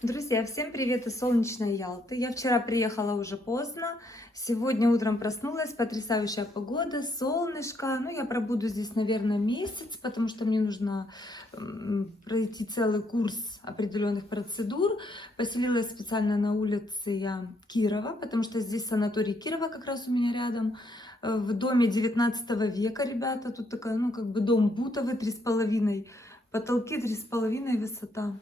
Друзья, всем привет из солнечной Ялты. Я вчера приехала уже поздно. Сегодня утром проснулась, потрясающая погода, солнышко. Ну, я пробуду здесь, наверное, месяц, потому что мне нужно пройти целый курс определенных процедур. Поселилась специально на улице я Кирова, потому что здесь санаторий Кирова как раз у меня рядом. В доме 19 века, ребята. Тут такая, ну, как бы дом бутовый, 3,5 потолки, 3,5 высота.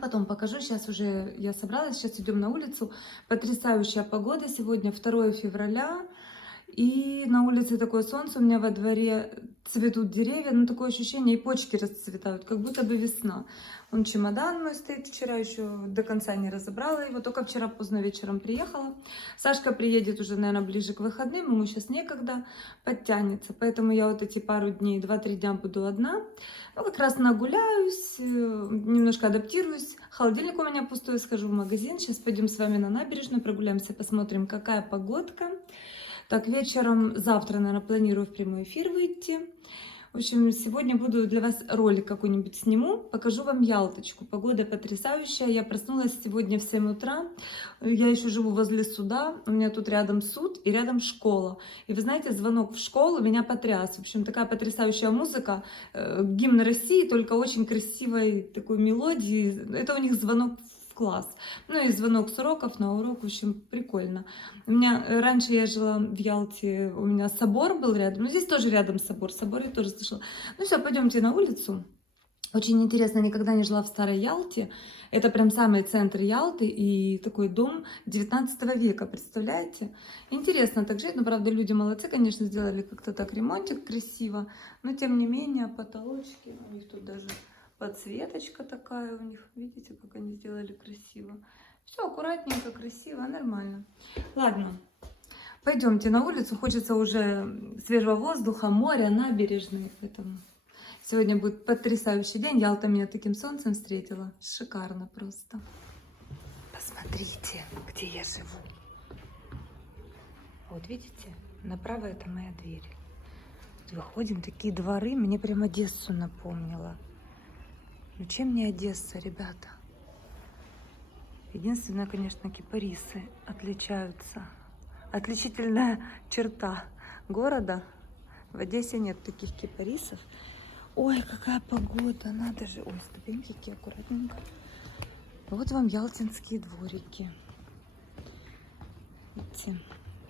Потом покажу, сейчас уже я собралась, сейчас идем на улицу. Потрясающая погода сегодня, 2 февраля. И на улице такое солнце, у меня во дворе цветут деревья, но такое ощущение, и почки расцветают, как будто бы весна. Вон чемодан мой стоит, вчера еще до конца не разобрала его, только вчера поздно вечером приехала. Сашка приедет уже, наверное, ближе к выходным, ему сейчас некогда, подтянется, поэтому я вот эти пару дней, 2-3 дня буду одна. Ну, как раз нагуляюсь, немножко адаптируюсь. Холодильник у меня пустой, схожу в магазин, сейчас пойдем с вами на набережную, прогуляемся, посмотрим, какая погодка. Так, вечером, завтра, наверное, планирую в прямой эфир выйти. В общем, сегодня буду для вас ролик какой-нибудь сниму, покажу вам Ялточку. Погода потрясающая. Я проснулась сегодня в 7 утра. Я еще живу возле суда. У меня тут рядом суд и рядом школа. И вы знаете, звонок в школу меня потряс. В общем, такая потрясающая музыка. Гимн России, только очень красивой такой мелодии. Это у них звонок в класс. Ну и звонок с уроков на урок, в общем, прикольно. У меня раньше я жила в Ялте, у меня собор был рядом, но здесь тоже рядом собор я тоже слышала. Ну все, пойдемте на улицу. Очень интересно, никогда не жила в Старой Ялте. Это прям самый центр Ялты и такой дом 19 века, представляете? Интересно так жить, но правда люди молодцы, конечно, сделали как-то так ремонтик красиво, но тем не менее потолочки, у них тут даже подсветочка такая у них, видите, как они сделали красиво. Все аккуратненько, красиво, нормально. Ладно, пойдемте на улицу, хочется уже свежего воздуха, моря, набережной, поэтому сегодня будет потрясающий день. Ялта меня таким солнцем встретила, шикарно просто. Посмотрите, где я живу. Вот видите, направо это моя дверь. Выходим, такие дворы, мне прям Одессу напомнило. Ну чем не Одесса, ребята? Единственное, конечно, кипарисы отличаются. Отличительная черта города. В Одессе нет таких кипарисов. Ой, какая погода, надо же. Ой, ступеньки какие аккуратненько. Вот вам ялтинские дворики. Видите?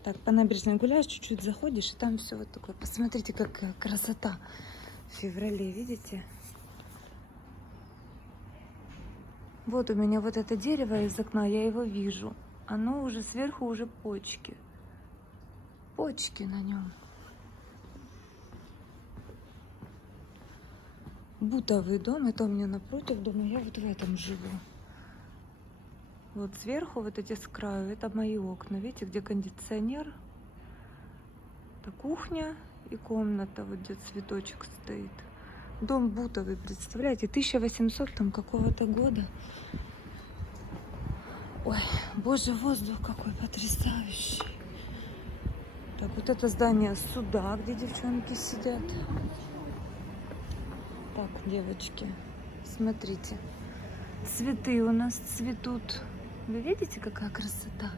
Так, по набережной гуляешь, чуть-чуть заходишь, и там все вот такое. Посмотрите, какая красота в феврале, видите? Вот у меня вот это дерево из окна, я его вижу. Оно уже сверху, уже почки. Почки на нем. Бутовый дом, это у меня напротив дома, я вот в этом живу. Вот сверху, вот эти с краю, это мои окна. Видите, где кондиционер? Это кухня и комната, вот где цветочек стоит. Дом бутовый, представляете, 1800 там какого-то года. Ой, боже, воздух какой потрясающий. Так, вот это здание суда, где девчонки сидят. Так, девочки, смотрите. Цветы у нас цветут. Вы видите, какая красота?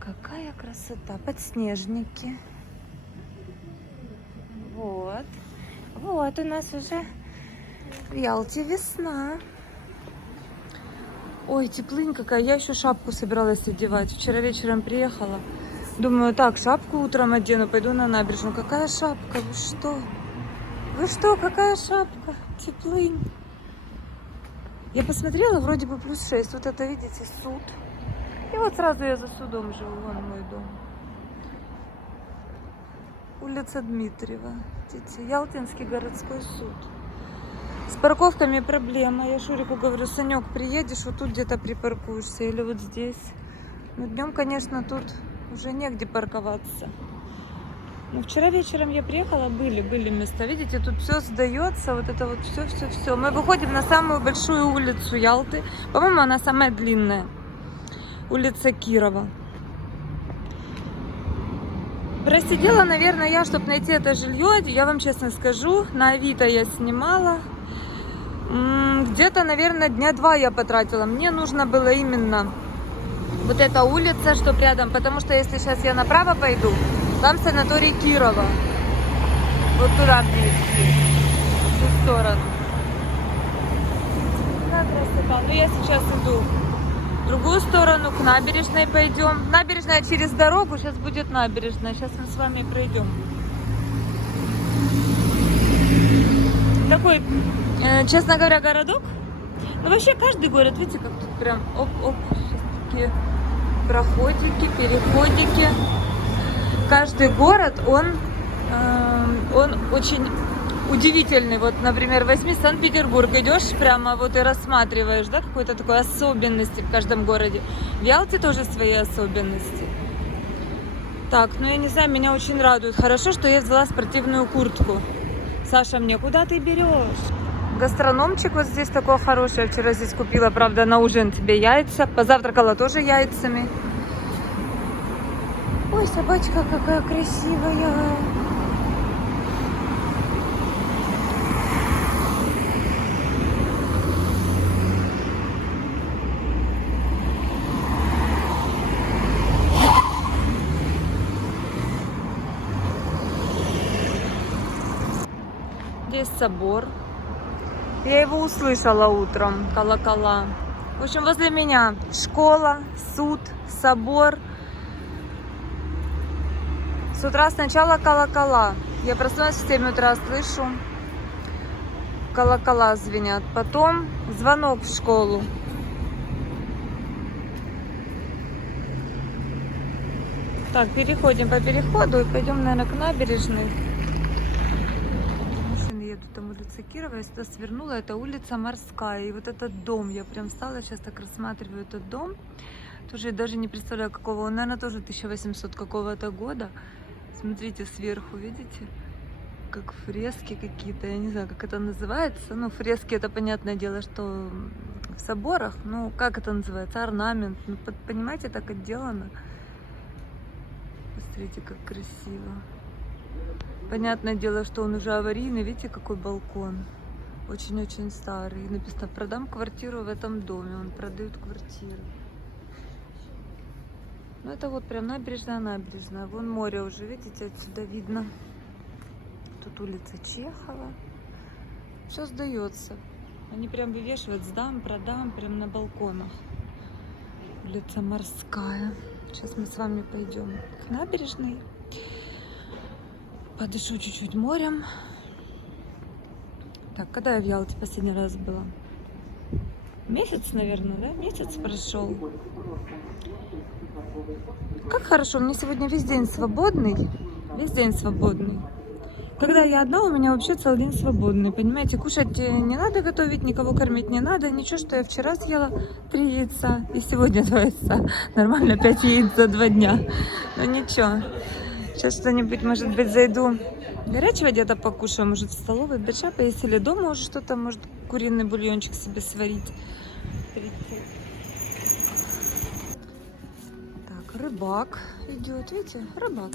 Какая красота. Подснежники. Вот. Вот у нас уже в Ялте весна. Ой, теплынь какая. Я еще шапку собиралась одевать. Вчера вечером приехала. Думаю, так, шапку утром одену, пойду на набережную. Какая шапка? Вы что? Вы что? Какая шапка? Теплынь. Я посмотрела, вроде бы +6. Вот это, видите, суд. И вот сразу я за судом живу. Вон мой дом. Улица Дмитриева. Видите, Ялтинский городской суд. С парковками проблема. Я Шурику говорю, Санек, приедешь, вот тут где-то припаркуешься или вот здесь. Но днем, конечно, тут уже негде парковаться. Но вчера вечером я приехала, были места. Видите, тут все сдается, вот это вот все. Мы выходим на самую большую улицу Ялты. По-моему, она самая длинная. Улица Кирова. Просидела, наверное, я, чтобы найти это жилье, я вам честно скажу, на Авито я снимала. Где-то, наверное, дня 2 я потратила. Мне нужно было именно вот эта улица, что рядом, потому что если сейчас я направо пойду, там санаторий Кирова. Вот туда мне идти, в ту сторону. Какая красота. Но я сейчас иду в другую сторону, к набережной пойдем. Набережная через дорогу, сейчас будет набережная. Сейчас мы с вами пройдем. Такой, честно говоря, городок. Ну вообще каждый город, видите, как тут прям оп-оп. Сейчас такие проходики, переходики. Каждый город, он очень удивительный. Вот, например, возьми Санкт-Петербург, идешь прямо вот и рассматриваешь, да, какой-то такой особенности в каждом городе. В Ялте тоже свои особенности. Так, ну я не знаю, меня очень радует. Хорошо, что я взяла спортивную куртку. Саша мне, куда ты берешь? Гастрономчик вот здесь такой хороший. Я вчера здесь купила, правда, на ужин тебе яйца. Позавтракала тоже яйцами. Ой, собачка какая красивая. Здесь собор. Я его услышала утром, колокола. В общем, возле меня школа, суд, собор. С утра сначала колокола. Я проснулась в 7 утра, слышу, колокола звенят. Потом звонок в школу. Так, переходим по переходу и пойдем, наверное, к набережной. Там улица Кирова, я сюда свернула, это улица Морская. И вот этот дом, я прям встала, сейчас так рассматриваю этот дом. Тоже я даже не представляю, какого он, наверное, тоже 1800 какого-то года. Смотрите сверху, видите? Как фрески какие-то, я не знаю, как это называется. Ну, фрески, это понятное дело, что в соборах, ну, как это называется, орнамент. Ну, понимаете, так отделано. Посмотрите, как красиво. Понятное дело, что он уже аварийный. Видите, какой балкон. Очень-очень старый. Написано, продам квартиру в этом доме. Он продает квартиру. Ну, это вот прям набережная. Вон море уже, видите, отсюда видно. Тут улица Чехова. Все сдается. Они прям вывешивают, сдам, продам, прям на балконах. Улица Морская. Сейчас мы с вами пойдем к набережной. Подышу чуть-чуть морем. Так, когда я в Ялте последний раз была? Месяц, наверное, да? Месяц прошел. Как хорошо, мне сегодня весь день свободный. Весь день свободный. Когда я одна, у меня вообще целый день свободный. Понимаете, кушать не надо готовить, никого кормить не надо. Ничего, что я вчера съела 3 яйца и сегодня 2 яйца. Нормально, 5 яиц за 2 дня. Но ничего. Сейчас что-нибудь, может быть, зайду горячего где-то покушаю, может, в столовой, борща поесть, или дома уже что-то, может, куриный бульончик себе сварить. Так, рыбак идет, видите, рыбак.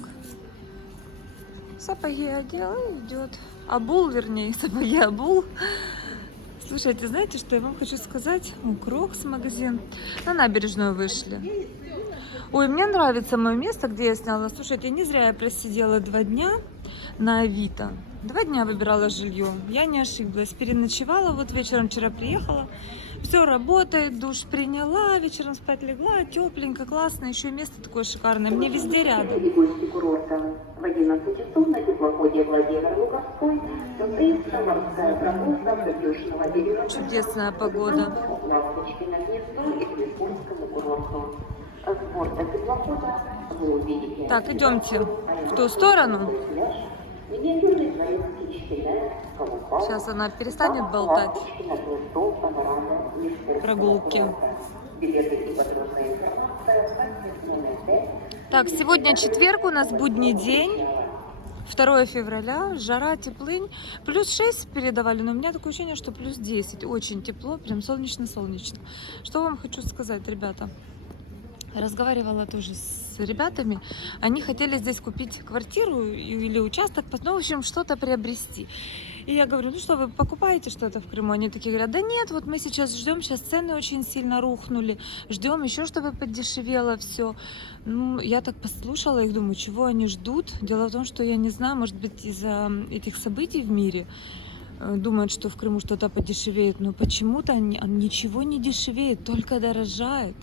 Сапоги одел и идет. Обул, вернее, сапоги обул. Слушайте, знаете, что я вам хочу сказать? Крокс магазин. На набережную вышли. Ой, мне нравится мое место, где я сняла. Слушайте, не зря я просидела 2 дня на Авито. 2 дня выбирала жилье. Я не ошиблась. Переночевала, вот вечером вчера приехала. Все работает, душ приняла, вечером спать легла, тепленько, классно. Еще и место такое шикарное. Мне везде рядом. В 11 часов на теплоходе Владимир Луговской состоится морская прогулка Придюшного берега. Чудесная погода. Ласточки на гнездо и к Лискурскому курорту. С борта теплохода вы увидите. Так, идемте в ту сторону. Сейчас она перестанет болтать. Прогулки. Так, сегодня четверг, у нас будний день. 2 февраля, жара, теплынь. Плюс 6 передавали, но у меня такое ощущение, что плюс 10. Очень тепло, прям солнечно-солнечно. Что вам хочу сказать, ребята? разговаривала тоже с ребятами, они хотели здесь купить квартиру или участок, ну, в общем, что-то приобрести. И я говорю, ну что, вы покупаете что-то в Крыму? Они такие говорят, да нет, вот мы сейчас ждем, сейчас цены очень сильно рухнули, ждем еще, чтобы подешевело все. Ну, я так послушала их, думаю, чего они ждут? Дело в том, что я не знаю, может быть, из-за этих событий в мире думают, что в Крыму что-то подешевеет, но почему-то ничего не дешевеет, только дорожает.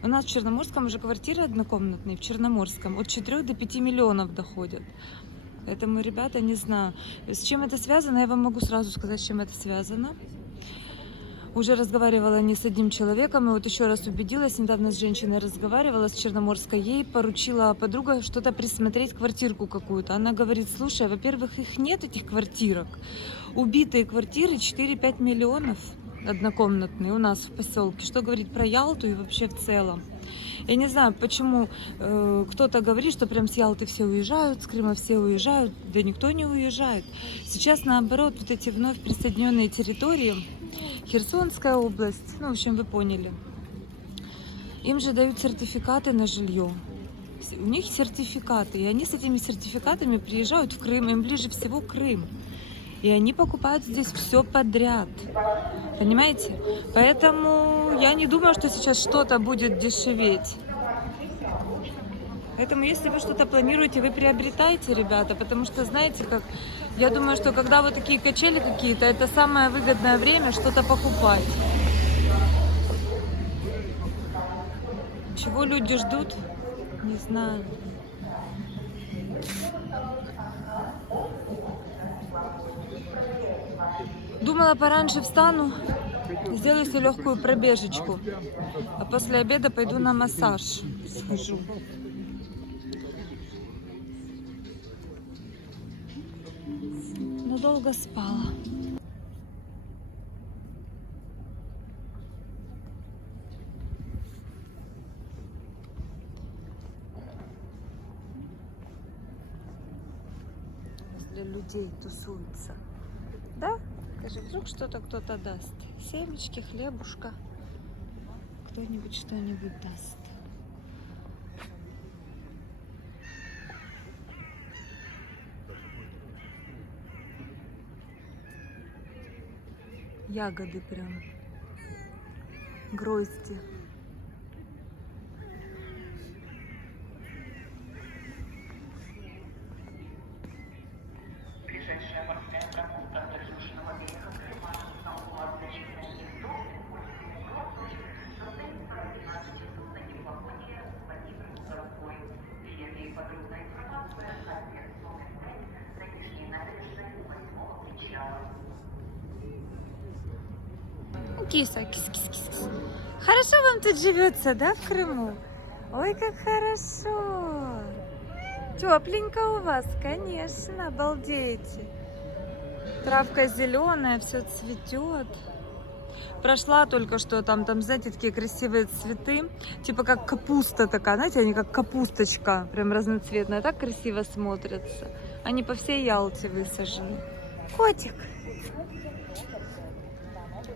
У нас в Черноморском уже квартиры однокомнатные, в Черноморском от 4 до 5 миллионов доходят. Поэтому, ребята, не знаю, с чем это связано, я вам могу сразу сказать, с чем это связано. Уже разговаривала не с одним человеком, и вот еще раз убедилась, недавно с женщиной разговаривала, с Черноморской, ей поручила подруга что-то присмотреть, квартирку какую-то. Она говорит, слушай, во-первых, их нет, этих квартирок. Убитые квартиры 4-5 миллионов однокомнатные у нас в поселке. Что говорить про Ялту и вообще в целом. Я не знаю, почему кто-то говорит, что прям с Ялты все уезжают, с Крыма все уезжают. Да никто не уезжает. Сейчас, наоборот, вот эти вновь присоединенные территории, Херсонская область, ну, в общем, вы поняли, им же дают сертификаты на жилье. У них сертификаты, и они с этими сертификатами приезжают в Крым, им ближе всего Крым. И они покупают здесь все подряд. Понимаете? Поэтому я не думаю, что сейчас что-то будет дешеветь. Поэтому, если вы что-то планируете, вы приобретайте, ребята. Потому что, знаете, как я думаю, что когда вот такие качели какие-то, это самое выгодное время что-то покупать. Чего люди ждут? Не знаю. Думала, пораньше встану, сделаю себе легкую пробежечку, а после обеда пойду на массаж схожу. Но долго спала. Для людей тусуется. Да? Скажи, вдруг что-то кто-то даст. Семечки, хлебушка. Кто-нибудь что-нибудь даст. Ягоды прям. Грозди. Киса, кис-кис-кис. Хорошо вам тут живется, да, в Крыму? Ой, как хорошо. Тепленько у вас, конечно, обалдеете. Травка зеленая, все цветет. Прошла только что, там, знаете, такие красивые цветы, типа как капуста такая, знаете, они как капусточка, прям разноцветная, так красиво смотрятся. Они по всей Ялте высажены. Котик.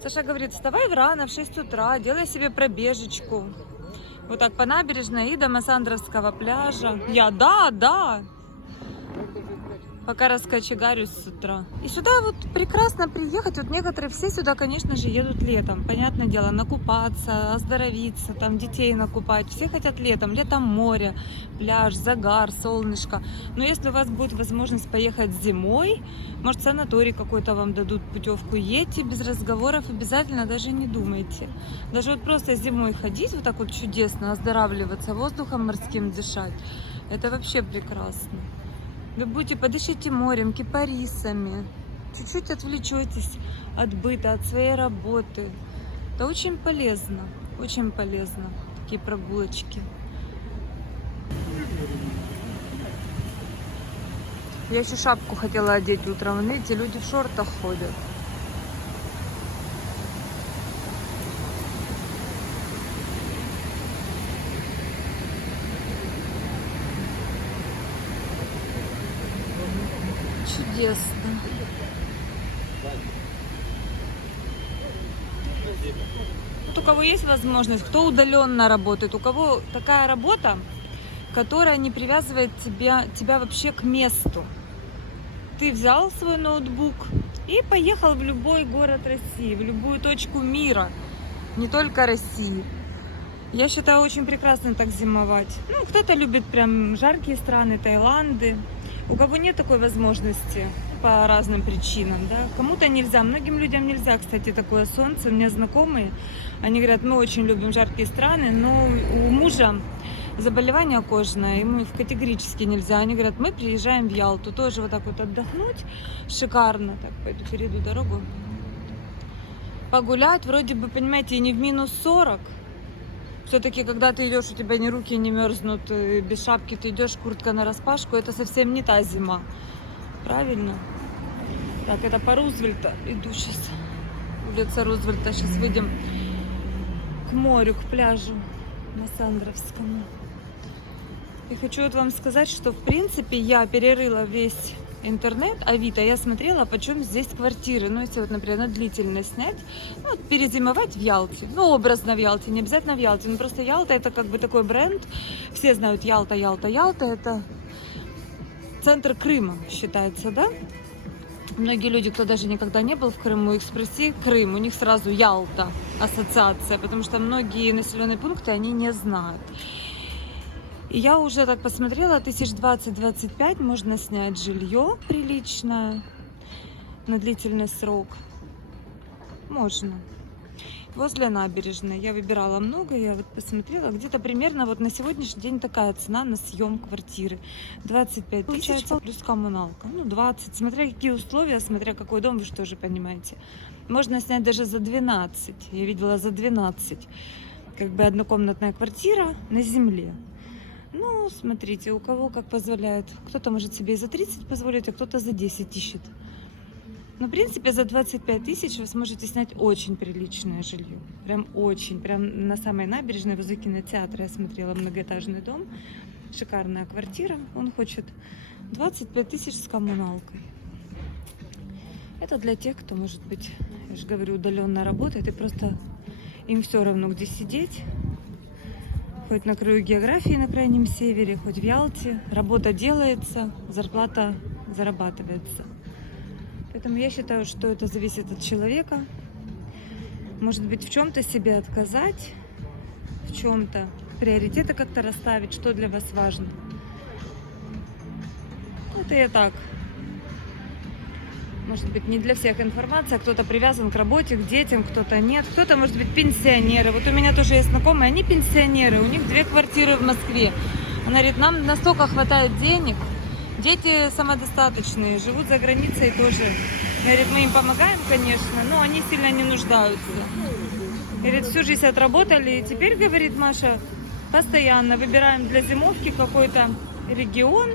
Саша говорит, вставай рано, в 6 утра, делай себе пробежечку. Вот так по набережной и до Массандровского пляжа. Я, да. Пока раскочегарюсь с утра. И сюда вот прекрасно приехать. Вот некоторые все сюда, конечно же, едут летом. Понятное дело, накупаться, оздоровиться, там детей накупать. Все хотят летом. Летом море, пляж, загар, солнышко. Но если у вас будет возможность поехать зимой, может, санаторий какой-то вам дадут путевку, едьте без разговоров, обязательно даже не думайте. Даже вот просто зимой ходить, вот так вот чудесно, оздоравливаться, воздухом морским дышать, это вообще прекрасно. Вы будете, подышите морем, кипарисами, чуть-чуть отвлечетесь от быта, от своей работы. Это очень полезно, такие прогулочки. Я еще шапку хотела одеть утром, видите, люди в шортах ходят. Чудесно. Вот у кого есть возможность, кто удаленно работает, у кого такая работа, которая не привязывает тебя вообще к месту. Ты взял свой ноутбук и поехал в любой город России, в любую точку мира, не только России. Я считаю, очень прекрасно так зимовать. Ну, кто-то любит прям жаркие страны, Таиланды. У кого нет такой возможности по разным причинам, да. Кому-то нельзя, многим людям нельзя, кстати, такое солнце. У меня знакомые, они говорят, мы очень любим жаркие страны, но у мужа заболевание кожное, ему категорически нельзя. Они говорят, мы приезжаем в Ялту, тоже вот так вот отдохнуть, шикарно. Так, пойду перейду дорогу. Погулять, вроде бы, понимаете, и не в минус 40. Все-таки, когда ты идешь, у тебя ни руки не мерзнут, без шапки ты идешь, куртка нараспашку, это совсем не та зима. Правильно? Так, это по Рузвельта иду сейчас. Улица Рузвельта. Сейчас выйдем к морю, к пляжу на Сандровскому. И хочу вот вам сказать, что, в принципе, я перерыла весь интернет, Авито, я смотрела, почем здесь квартиры. Ну, если вот, например, на длительность снять, ну, вот перезимовать в Ялте. Ну, образно в Ялте, не обязательно в Ялте. Ну, просто Ялта это как бы такой бренд. Все знают Ялта, Ялта, Ялта. Это центр Крыма, считается, да? Многие люди, кто даже никогда не был в Крыму, их спроси Крым, у них сразу Ялта, ассоциация, потому что многие населенные пункты они не знают. И я уже так посмотрела, 1020-25 можно снять жилье приличное на длительный срок. Можно. Возле набережной. Я выбирала много, я вот посмотрела, где-то примерно вот на сегодняшний день такая цена на съем квартиры. 25 тысяч плюс коммуналка. Ну, 20, смотря какие условия, смотря какой дом, вы же тоже понимаете. Можно снять даже за 12. Я видела за 12. Как бы однокомнатная квартира на земле. Ну, смотрите, у кого как позволяет. Кто-то может себе и за 30 позволить, а кто-то за 10 ищет. Но, в принципе, за 25 тысяч вы сможете снять очень приличное жилье. Прям очень. Прям на самой набережной, возле кинотеатра я смотрела многоэтажный дом. Шикарная квартира. Он хочет 25 тысяч с коммуналкой. Это для тех, кто, может быть, я же говорю, удаленно работает. И просто им все равно, где сидеть. Хоть на краю географии на крайнем севере, хоть в Ялте. Работа делается, зарплата зарабатывается. Поэтому я считаю, что это зависит от человека. Может быть, в чем-то себе отказать, в чем-то приоритеты как-то расставить, что для вас важно. Это я так. Может быть, не для всех информация. Кто-то привязан к работе, к детям, кто-то нет. Кто-то, может быть, пенсионеры. Вот у меня тоже есть знакомые, они пенсионеры. У них 2 квартиры в Москве. Она говорит, нам настолько хватает денег. Дети самодостаточные, живут за границей тоже. Говорит, мы им помогаем, конечно, но они сильно не нуждаются. Говорит, всю жизнь отработали. И теперь, говорит Маша, постоянно выбираем для зимовки какой-то регион.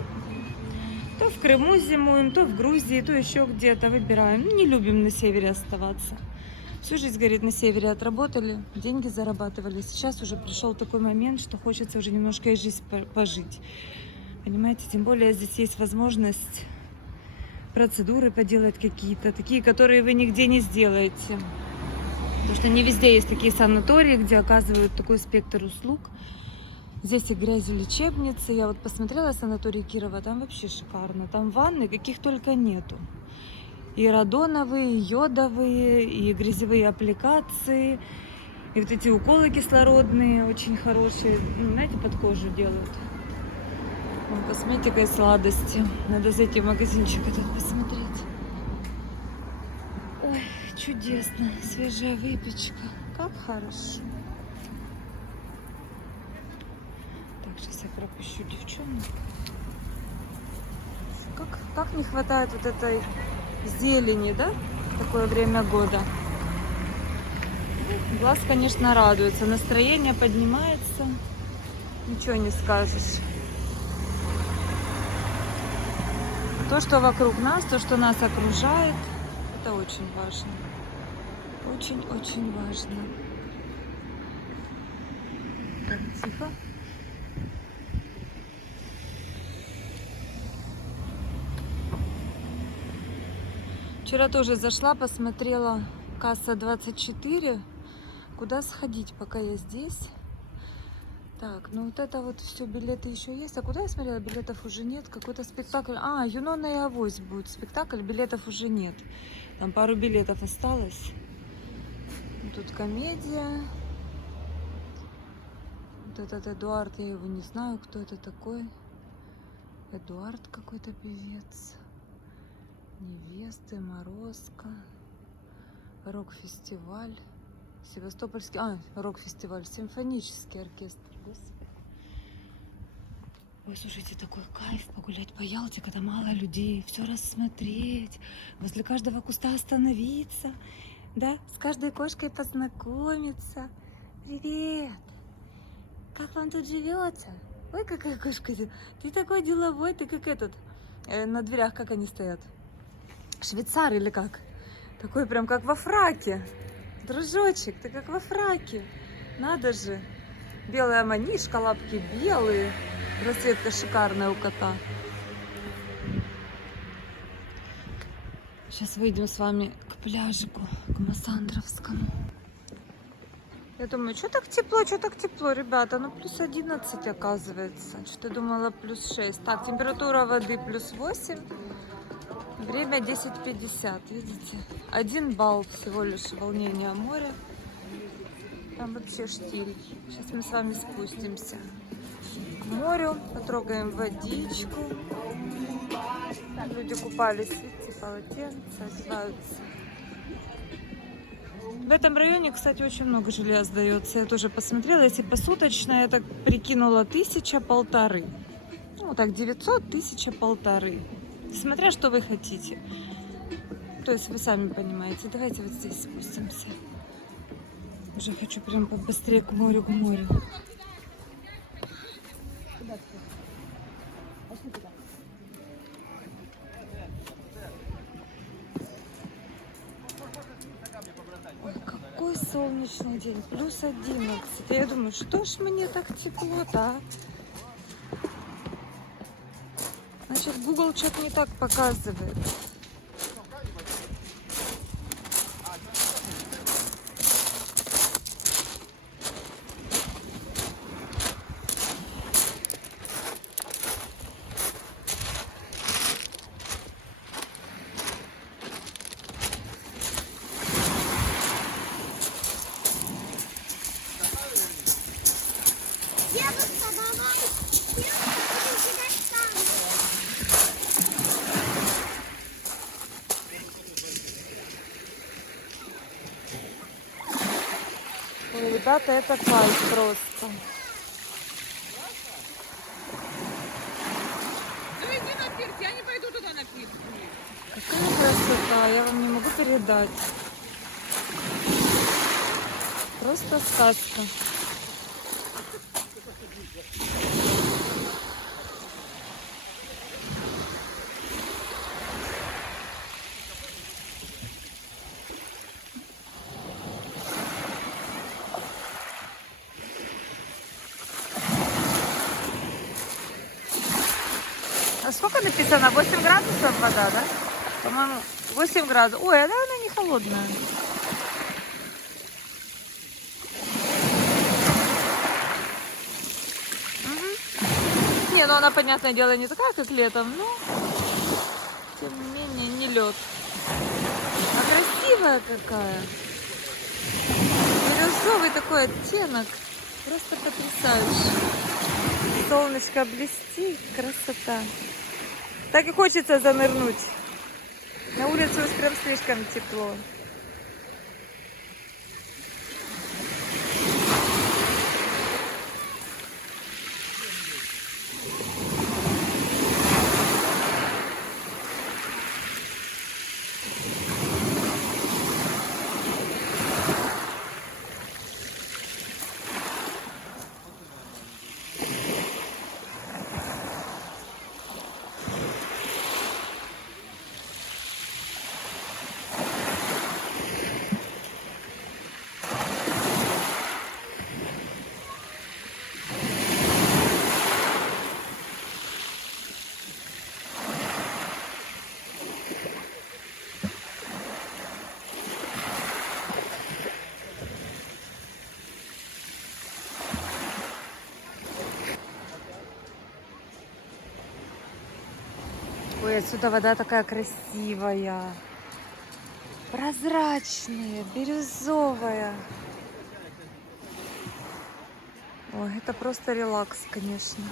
То в Крыму зимуем, то в Грузии, то еще где-то выбираем. Не любим на севере оставаться. Всю жизнь, говорит, на севере отработали, деньги зарабатывали. Сейчас уже пришел такой момент, что хочется уже немножко и жизнь пожить. Понимаете, тем более здесь есть возможность процедуры поделать какие-то, такие, которые вы нигде не сделаете. Потому что не везде есть такие санатории, где оказывают такой спектр услуг. Здесь и грязелечебницы. Я вот посмотрела санаторий Кирова, там вообще шикарно. Там ванны каких только нету. И радоновые, и йодовые, и грязевые аппликации, и вот эти уколы кислородные очень хорошие. Знаете, под кожу делают. Вон, косметика и сладости. Надо зайти в магазинчик этот посмотреть. Ой, чудесно. Свежая выпечка. Как хорошо. Сейчас я пропущу девчонок. Как не хватает вот этой зелени, да? В такое время года. Глаз, конечно, радуется. Настроение поднимается. Ничего не скажешь. То, что вокруг нас, то, что нас окружает, это очень важно. Очень-очень важно. Так, тихо. Вчера тоже зашла, посмотрела касса 24. куда сходить, пока я здесь. Так, ну вот это вот все, билеты еще есть. А куда я смотрела? Билетов уже нет. Какой-то спектакль. А, Юнона и Авось будет спектакль. Билетов уже нет. Там пару билетов осталось. Тут комедия. Вот этот Эдуард, я его не знаю, кто это такой. Эдуард какой-то певец. Невесты, Морозко. Рок-фестиваль. Севастопольский, рок-фестиваль, симфонический оркестр. Господи. Ой, слушайте, такой кайф погулять по Ялте, когда мало людей, все рассмотреть, возле каждого куста остановиться, да, с каждой кошкой познакомиться. Привет! Как вам тут живется? Ой, какая кошка! Ты такой деловой, ты как этот, на дверях, как они стоят? Швейцар или как? Такой прям как во фраке. Дружочек, ты как во фраке. Надо же. Белая манишка, лапки белые. Расцветка шикарная у кота. Сейчас выйдем с вами к пляжику, к Массандровскому. Я думаю, что так тепло, ребята? Ну, плюс 11 оказывается. Что-то думала плюс 6. Так, температура воды плюс 8. Время 10:50, видите? 1 балл всего лишь волнения моря. Там вообще штиль. Сейчас мы с вами спустимся к морю, потрогаем водичку. Там люди купались, видите, полотенца, одеваются. В этом районе, кстати, очень много жилья сдается. Я тоже посмотрела. Если посуточно, я так прикинула, 1000-1500. Ну, так, 900, 1000-1500. Смотря, что вы хотите. То есть вы сами понимаете. Давайте вот здесь спустимся. Уже хочу прям побыстрее к морю, к морю. Ой, какой солнечный день. Плюс 11. Я думаю, что ж мне так тепло-то, а? Значит, Google что-то не так показывает. Девушка, давай! Будем кидать камни. Ой, ребята, это кайф просто. Ну иди на пирс, я не пойду туда на пирс. Какая красота, я вам не могу передать. Просто сказка. А сколько написано? 8 градусов вода, да? По-моему, 8 градусов. Ой, она не холодная. Угу. Не, ну она, понятное дело, не такая, как летом, но тем не менее не лед. А красивая какая. Бирюзовый такой оттенок. Просто потрясающе. Солнышко блестит, красота. Так и хочется занырнуть. На улице уж прям слишком тепло. Ой, отсюда вода такая красивая. Прозрачная, бирюзовая. Ой, это просто релакс, конечно.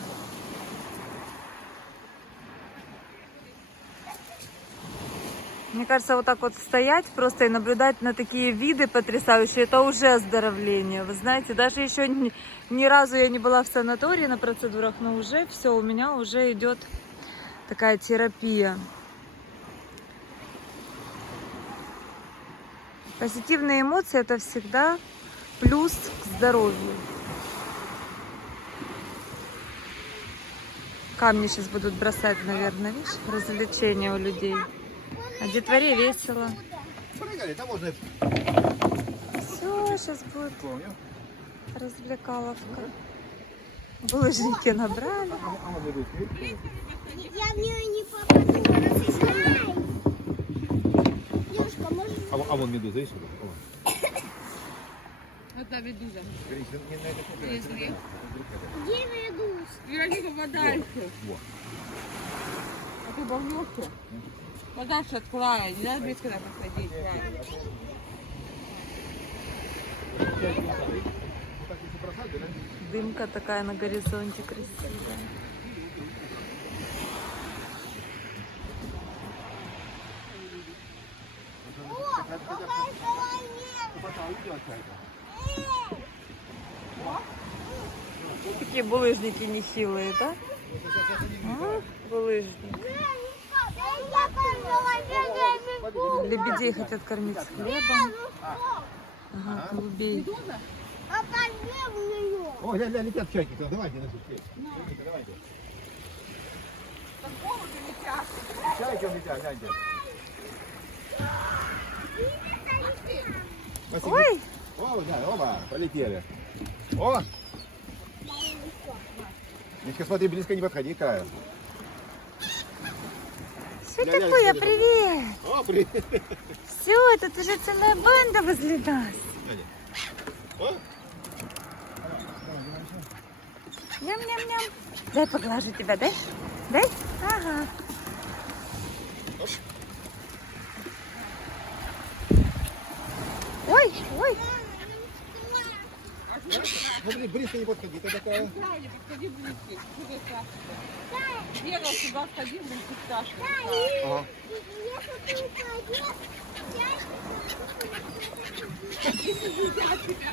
Мне кажется, вот так вот стоять просто и наблюдать на такие виды потрясающие, это уже оздоровление. Вы знаете, даже еще ни разу я не была в санатории на процедурах, но уже все, у меня уже идет такая терапия. Позитивные эмоции — это всегда плюс к здоровью. Камни сейчас будут бросать, наверное, видишь, развлечения у людей. А детворе весело. Прыгали, там можно... Все, сейчас будет развлекаловка. Булыжники набрали. Я в нее не попаду. Знай. Девушка, может... А вон медуза, есть? Вот та медуза. Где ведусь? Вероника, подальше. Вот. А ты волнуешься? Подальше от края. Не надо близко так подходить. Край. Дымка такая на горизонте красивая. Такие булыжники нехилые, да? А, булыжники. Лебедей хотят кормить с хлебом. Ага, голубей. О, ля, летят чайки, давайте на сушке. Давайте. Чайки летят, гляньте. Ой! О, да, оба, полетели. О! Мишка, смотри, близко не подходи, Кая. Что такое? Привет! О, привет! Все, это уже целая банда возле нас. О! Ням-ням-ням. Дай поглажу тебя, дай? Дай? Ага. Ой, ой. Смотри, близко не подходи, ты такая. Да, не подходи близко. Что ты страшно? Бегал сюда, сходи, блин, ты страшно. Ага. Если ты упадешь,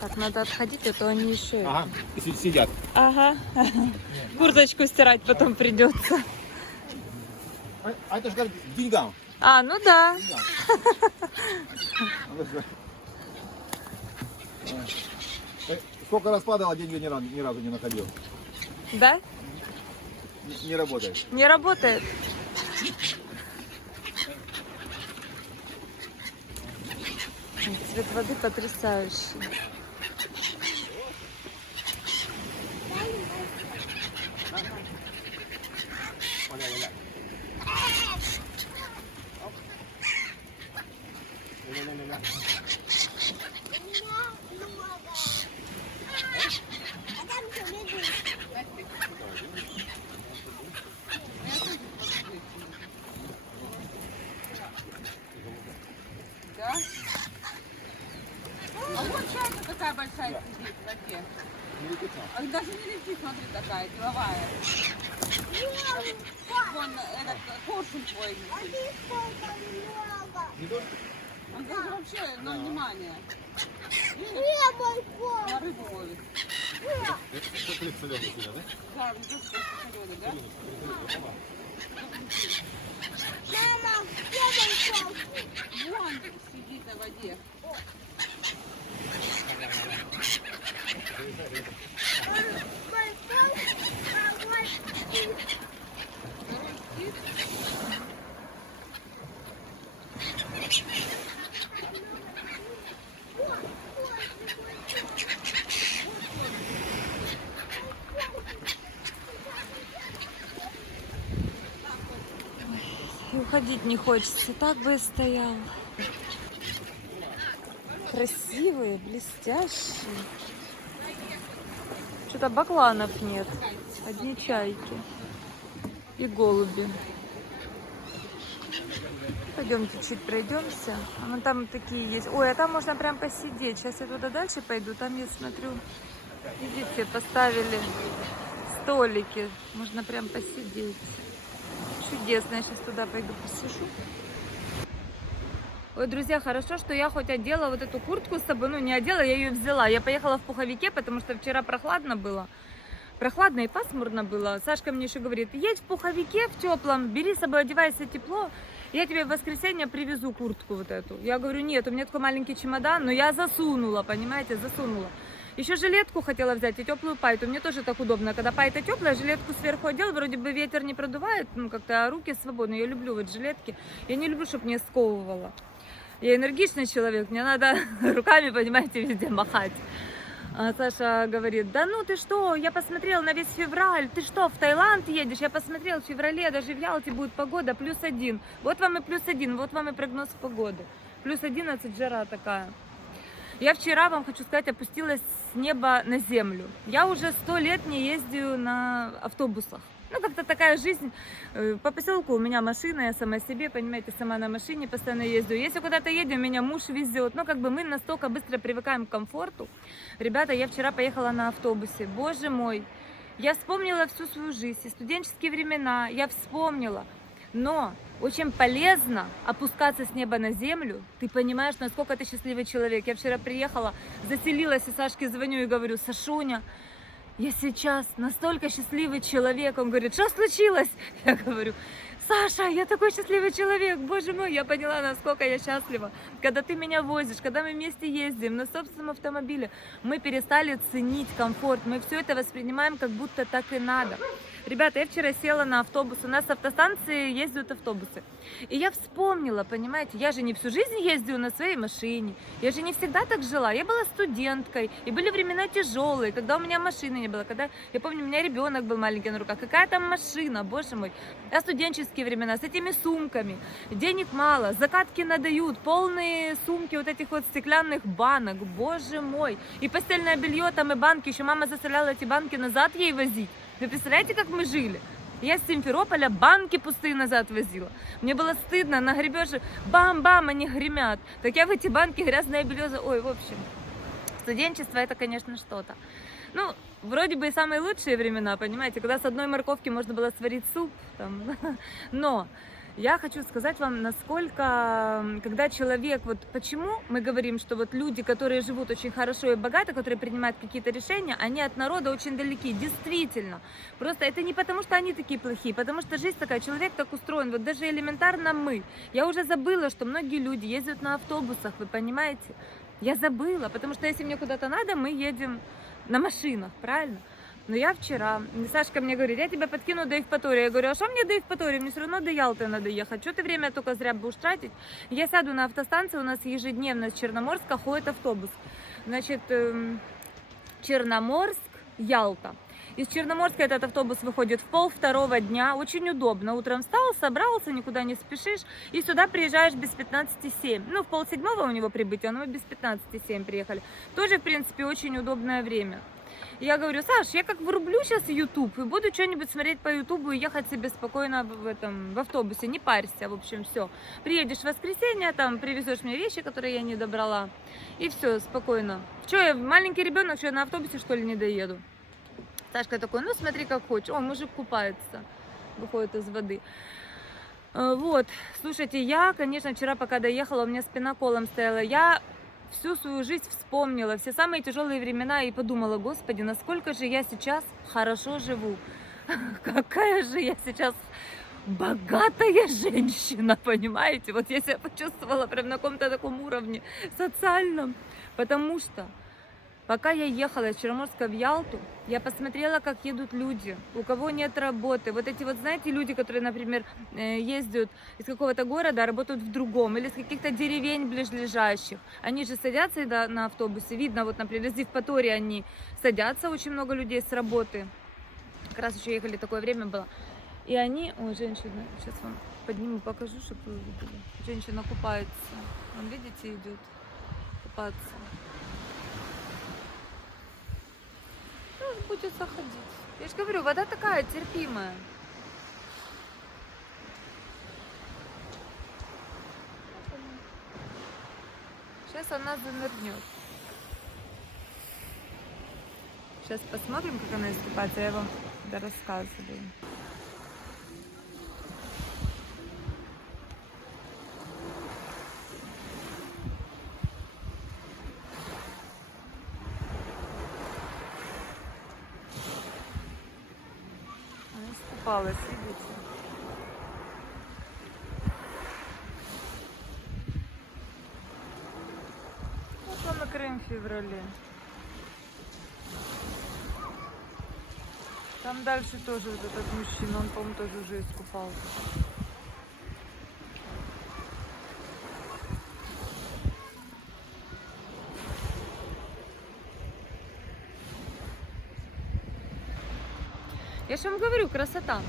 Так, надо отходить, а то они еще... Ага, сидят. Ага. Курточку стирать потом придется. А это же как к деньгам. А, ну да. Сколько раз падал, а деньги ни разу не находил. Да? Не работает. Не работает. Цвет воды потрясающий. Да? А вот чайка такая большая сидит в воде. А даже не летит, смотри, такая деловая. Вон этот коршун твой. Он даже вообще на внимание. На рыбу ловит. Да, не то, что солёный, да? Мама, где мой папа? Вон сидит на воде. Мой папа, а вот ты. Второй птиц. И уходить не хочется. Так бы и стоял. красивые, блестящие. Что-то бакланов нет. Одни чайки и голуби. Пойдемте чуть пройдемся. А вон там такие есть. Ой, а там можно прям посидеть. Сейчас я туда дальше пойду. Там я смотрю, видите, поставили столики. Можно прям посидеть. Чудесно. Я сейчас туда пойду посижу. Ой, друзья, хорошо, что я хоть одела вот эту куртку с собой. Ну, не одела, я ее взяла. Я поехала в пуховике, потому что вчера прохладно было. Прохладно и пасмурно было. Сашка мне еще говорит, едь в пуховике в теплом, бери с собой, одевайся тепло. Я тебе в воскресенье привезу куртку вот эту. Я говорю, нет, у меня такой маленький чемодан, но я засунула, понимаете, засунула. Еще жилетку хотела взять и теплую пайту. Мне тоже так удобно, когда пайта теплая, жилетку сверху одела, вроде бы ветер не продувает, ну как-то руки свободны. Я люблю вот жилетки. Я не люблю, чтобы мне сковывало. Я энергичный человек, мне надо руками, понимаете, везде махать. А Саша говорит, да ну ты что, я посмотрела на весь февраль, ты что, в Таиланд едешь? Я посмотрела, в феврале даже в Ялте будет погода +1. Вот вам и +1, вот вам и прогноз погоды. +11 жара такая. Я вчера, вам хочу сказать, опустилась с неба на землю. Я уже 100 лет не ездила на автобусах. Ну, как-то такая жизнь. По поселку у меня машина, я сама себе, понимаете, сама на машине постоянно ездю. Если куда-то едем, меня муж везет. Ну, как бы мы настолько быстро привыкаем к комфорту. Ребята, я вчера поехала на автобусе. Боже мой, я вспомнила всю свою жизнь, и студенческие времена, я вспомнила. Но очень полезно опускаться с неба на землю. Ты понимаешь, насколько ты счастливый человек. Я вчера приехала, заселилась, и Сашке звоню и говорю, Сашуня, я сейчас настолько счастливый человек. Он говорит, что случилось? Я говорю, Саша, я такой счастливый человек. Боже мой, я поняла, насколько я счастлива. Когда ты меня возишь, когда мы вместе ездим на собственном автомобиле, мы перестали ценить комфорт. Мы все это воспринимаем, как будто так и надо. Ребята, я вчера села на автобус, у нас с автостанции ездят автобусы. И я вспомнила, понимаете, я же не всю жизнь ездила на своей машине, я же не всегда так жила, я была студенткой, и были времена тяжелые, когда у меня машины не было, когда, я помню, у меня ребенок был маленький на руках, какая там машина, боже мой, а студенческие времена с этими сумками, денег мало, закатки надают, полные сумки вот этих вот стеклянных банок, боже мой, и постельное белье там, и банки, еще мама заставляла эти банки назад ей возить. Вы представляете, как мы жили? Я с Симферополя банки пустые назад возила. Мне было стыдно, нагребешь, бам-бам, они гремят. Так я в эти банки грязное белье... Ой, в общем, студенчество это, конечно, что-то. Ну, вроде бы и самые лучшие времена, понимаете, когда с одной морковки можно было сварить суп. Там. Но я хочу сказать вам, насколько, когда человек, вот почему мы говорим, что вот люди, которые живут очень хорошо и богато, которые принимают какие-то решения, они от народа очень далеки, действительно. Просто это не потому, что они такие плохие, потому что жизнь такая, человек так устроен, вот даже элементарно мы. Я уже забыла, что многие люди ездят на автобусах, вы понимаете? Я забыла, потому что если мне куда-то надо, мы едем на машинах, правильно? Но я вчера, Сашка мне говорит, я тебя подкину до Евпатории. Я говорю, а что мне до Евпатории? Мне все равно до Ялты надо ехать. Что ты время только зря будешь тратить? Я сяду на автостанцию, у нас ежедневно с Черноморска ходит автобус. Значит, Черноморск, Ялта. Из Черноморска этот автобус выходит в 1:30 дня. Очень удобно. Утром встал, собрался, никуда не спешишь. И сюда приезжаешь без 15:07. Ну, в 6:30 у него прибытие, но мы без 15:07 приехали. Тоже, в принципе, очень удобное время. Я говорю, Саш, я как врублю сейчас YouTube и буду что-нибудь смотреть по YouTube и ехать себе спокойно в автобусе, не парься, в общем, все. Приедешь в воскресенье, там привезешь мне вещи, которые я не добрала, и все, спокойно. Что, я маленький ребенок, что я на автобусе, что ли, не доеду? Сашка такой, ну смотри, как хочешь. О, мужик купается, выходит из воды. Вот, слушайте, я, конечно, вчера, пока доехала, у меня спина колом стояла, я всю свою жизнь вспомнила, все самые тяжелые времена и подумала, господи, насколько же я сейчас хорошо живу, какая же я сейчас богатая женщина, понимаете, вот я себя почувствовала прям на каком-то таком уровне социальном, потому что пока я ехала из Черноморска в Ялту, я посмотрела, как едут люди, у кого нет работы. Вот эти вот, знаете, люди, которые, например, ездят из какого-то города, а работают в другом, или из каких-то деревень ближайших. Они же садятся на автобусе. Видно, вот, например, из Евпатории они садятся, очень много людей с работы. Как раз еще ехали, такое время было. И они... Ой, женщина, сейчас вам подниму, покажу, чтобы вы увидели. Женщина купается. Вон, видите, идет. купаться. Сейчас будет заходить. Я же говорю, вода такая терпимая. Сейчас она занырнет. Сейчас посмотрим, как она искупается. Я вам рассказываю. Она искупалась, видите? Вот он на Крым в феврале. Там дальше тоже вот этот мужчина, он, по-моему, тоже уже искупался. Я же вам говорю, красота.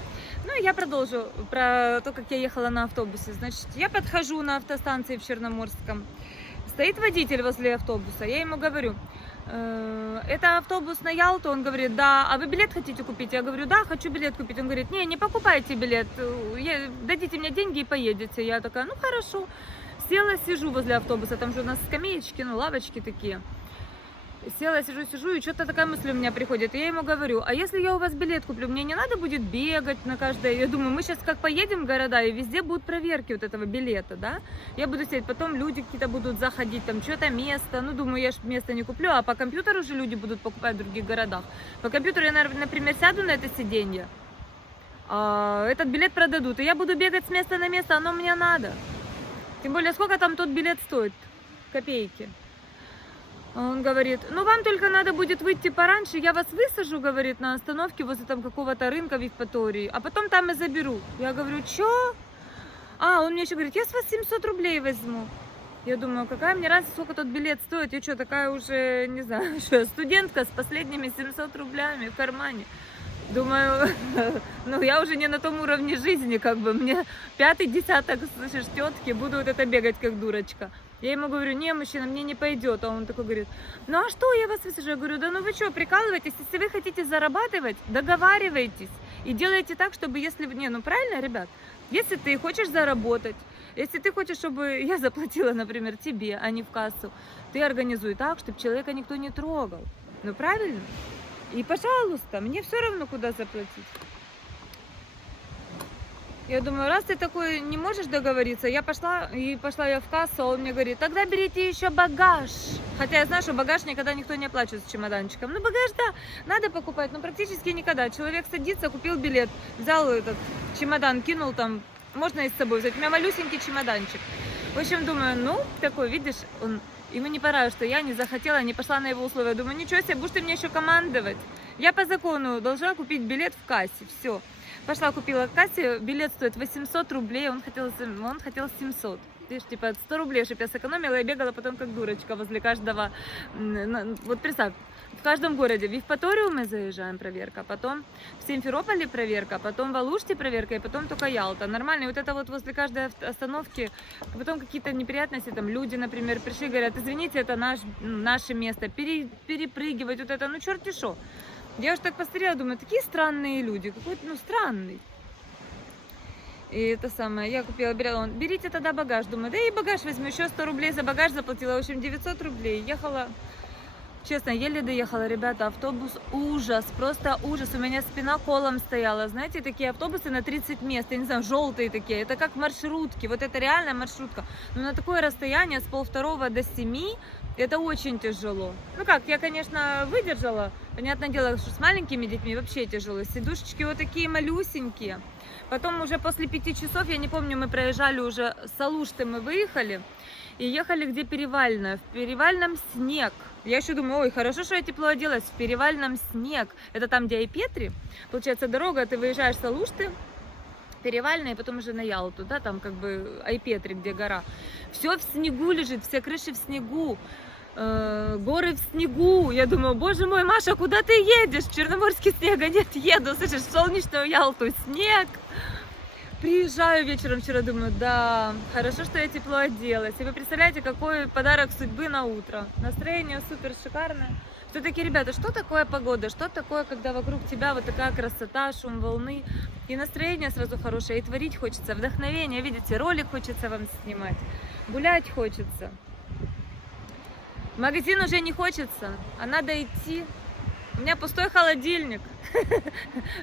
Ну, я продолжу про то, как я ехала на автобусе. Значит, я подхожу на автостанции в Черноморском. Стоит водитель возле автобуса. Я ему говорю, это автобус на Ялту? Он говорит, да. А вы билет хотите купить? Я говорю, да, хочу билет купить. Он говорит, не покупайте билет. Дадите мне деньги и поедете. Я такая, ну, хорошо. Села, сижу возле автобуса. Там же у нас скамеечки, ну, лавочки такие. Села, сижу, и что-то такая мысль у меня приходит. И я ему говорю, а если я у вас билет куплю, мне не надо будет бегать на каждое... Я думаю, мы сейчас как поедем в города, и везде будут проверки вот этого билета, да? Я буду сидеть, потом люди какие-то будут заходить, там что-то место. Ну, думаю, я же место не куплю, а по компьютеру же люди будут покупать в других городах. По компьютеру я, например, сяду на это сиденье, а этот билет продадут, и я буду бегать с места на место, оно мне надо. Тем более, сколько там тот билет стоит? Копейки. Он говорит, ну вам только надо будет выйти пораньше, я вас высажу, говорит, на остановке возле там какого-то рынка в Евпатории, а потом там и заберу. Я говорю, чё? А, он мне еще говорит, я с вас 700 рублей возьму. Я думаю, какая мне разница, сколько тот билет стоит, я что, такая уже, не знаю, что, студентка с последними 700 рублями в кармане. Думаю, ну я уже не на том уровне жизни, как бы, мне 5-й десяток, слышишь, тетки, буду вот это бегать как дурочка. Я ему говорю, не, мужчина, мне не пойдет. А он такой говорит, ну а что, я вас высажу? Я говорю, да ну вы что, прикалываетесь? Если вы хотите зарабатывать, договаривайтесь. И делайте так, чтобы если... Не, ну правильно, ребят? Если ты хочешь заработать, если ты хочешь, чтобы я заплатила, например, тебе, а не в кассу, ты организуй так, чтобы человека никто не трогал. Ну правильно? И, пожалуйста, мне все равно, куда заплатить. Я думаю, раз ты такой не можешь договориться, я пошла я в кассу, а он мне говорит, тогда берите еще багаж. Хотя я знаю, что багаж никогда никто не оплачивает с чемоданчиком. Ну багаж, да, надо покупать, но практически никогда. Человек садится, купил билет, взял этот чемодан, кинул там, можно и с собой взять. У меня малюсенький чемоданчик. В общем, думаю, ну, такой, видишь, ему не понравилось, что я не захотела, не пошла на его условия. Думаю, ничего себе, будешь ты мне еще командовать. Я по закону должна купить билет в кассе, все. Пошла, купила в кассе, билет стоит 800 рублей, он хотел 700. Видишь, типа 100 рублей, чтобы я сэкономила, я бегала потом как дурочка возле каждого. Вот представь, в каждом городе, в Евпаторию мы заезжаем, проверка, потом в Симферополе проверка, потом в Алуште проверка, и потом только Ялта. Нормально, и вот это вот возле каждой остановки, потом какие-то неприятности, там люди, например, пришли, говорят, извините, это наше место, перепрыгивать, вот это, ну черти шо. Я уже так посмотрела, думаю, такие странные люди, какой-то, ну, странный. И это самое, я купила билет, он, берите тогда багаж, думаю, да и багаж возьму, еще 100 рублей за багаж заплатила, в общем, 900 рублей. Ехала, честно, еле доехала, ребята, автобус ужас, просто ужас, у меня спина колом стояла, знаете, такие автобусы на 30 мест, я не знаю, желтые такие, это как маршрутки, вот это реально маршрутка, но на такое расстояние с 1:30 до 7, это очень тяжело. Ну как, я, конечно, выдержала. Понятное дело, что с маленькими детьми вообще тяжело. Сидушечки вот такие малюсенькие. Потом уже после 5 часов, я не помню, мы проезжали уже с Алушты, мы выехали. И ехали где Перевальная. В Перевальном снег. Я еще думаю, ой, хорошо, что я тепло оделась. В Перевальном снег. Это там, где Айпетри. Получается, дорога, ты выезжаешь с Алушты, Перевальная, и потом уже на Ялту, да, там как бы Айпетри, где гора. Все в снегу лежит, все крыши в снегу. Горы в снегу. Я думаю, боже мой, Маша, куда ты едешь? В Черноморске снега нет, еду, слышишь, в солнечную Ялту снег. Приезжаю вечером вчера, думаю, да, хорошо, что я тепло оделась. И вы представляете, какой подарок судьбы на утро. Настроение супер шикарное. Все-таки, ребята, что такое погода? Что такое, когда вокруг тебя вот такая красота, шум волны? И настроение сразу хорошее, и творить хочется, вдохновение. Видите, ролик хочется вам снимать, гулять хочется. В магазин уже не хочется, а надо идти. У меня пустой холодильник.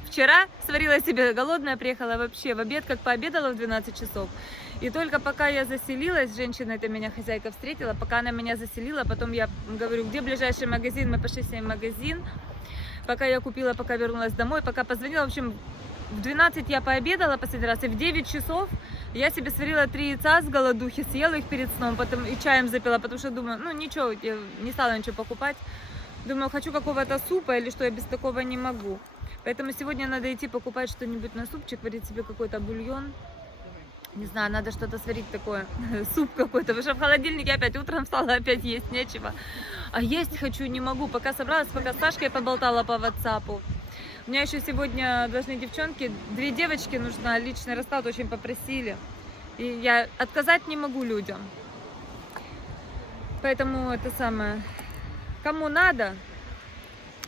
Вчера сварила себе, голодная приехала вообще, в обед как пообедала в 12 часов. И только пока я заселилась, женщина, это меня хозяйка встретила, пока она меня заселила, потом я говорю, где ближайший магазин, мы пошли с ней в магазин. Пока я купила, пока вернулась домой, пока позвонила, в общем, в 12 я пообедала последний раз, и в 9 часов я себе сварила 3 яйца с голодухи, съела их перед сном, потом и чаем запила, потому что думаю, ну ничего, я не стала ничего покупать. Думаю, хочу какого-то супа или что, я без такого не могу. Поэтому сегодня надо идти покупать что-нибудь на супчик, варить себе какой-то бульон. Не знаю, надо что-то сварить такое, суп какой-то, потому что в холодильнике опять утром встала, опять есть нечего. А есть хочу, не могу, пока собралась, пока с Сашкой поболтала по WhatsApp. У меня еще сегодня должны девчонки, 2 девочки нужна, личный расклад очень попросили. И я отказать не могу людям. Поэтому это самое, кому надо,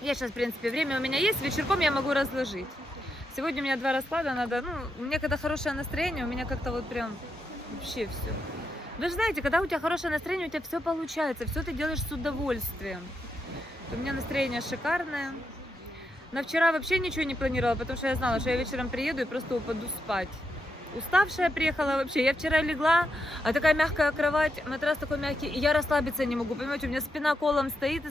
я сейчас, в принципе, время у меня есть, вечерком я могу разложить. Сегодня у меня 2 расклада, надо, ну, у меня когда хорошее настроение, у меня как-то вот прям вообще все. Вы же знаете, когда у тебя хорошее настроение, у тебя все получается, все ты делаешь с удовольствием. У меня настроение шикарное. На вчера вообще ничего не планировала, потому что я знала, что я вечером приеду и просто упаду спать. Уставшая приехала вообще. Я вчера легла, а такая мягкая кровать, матрас такой мягкий, и я расслабиться не могу. Понимаете, у меня спина колом стоит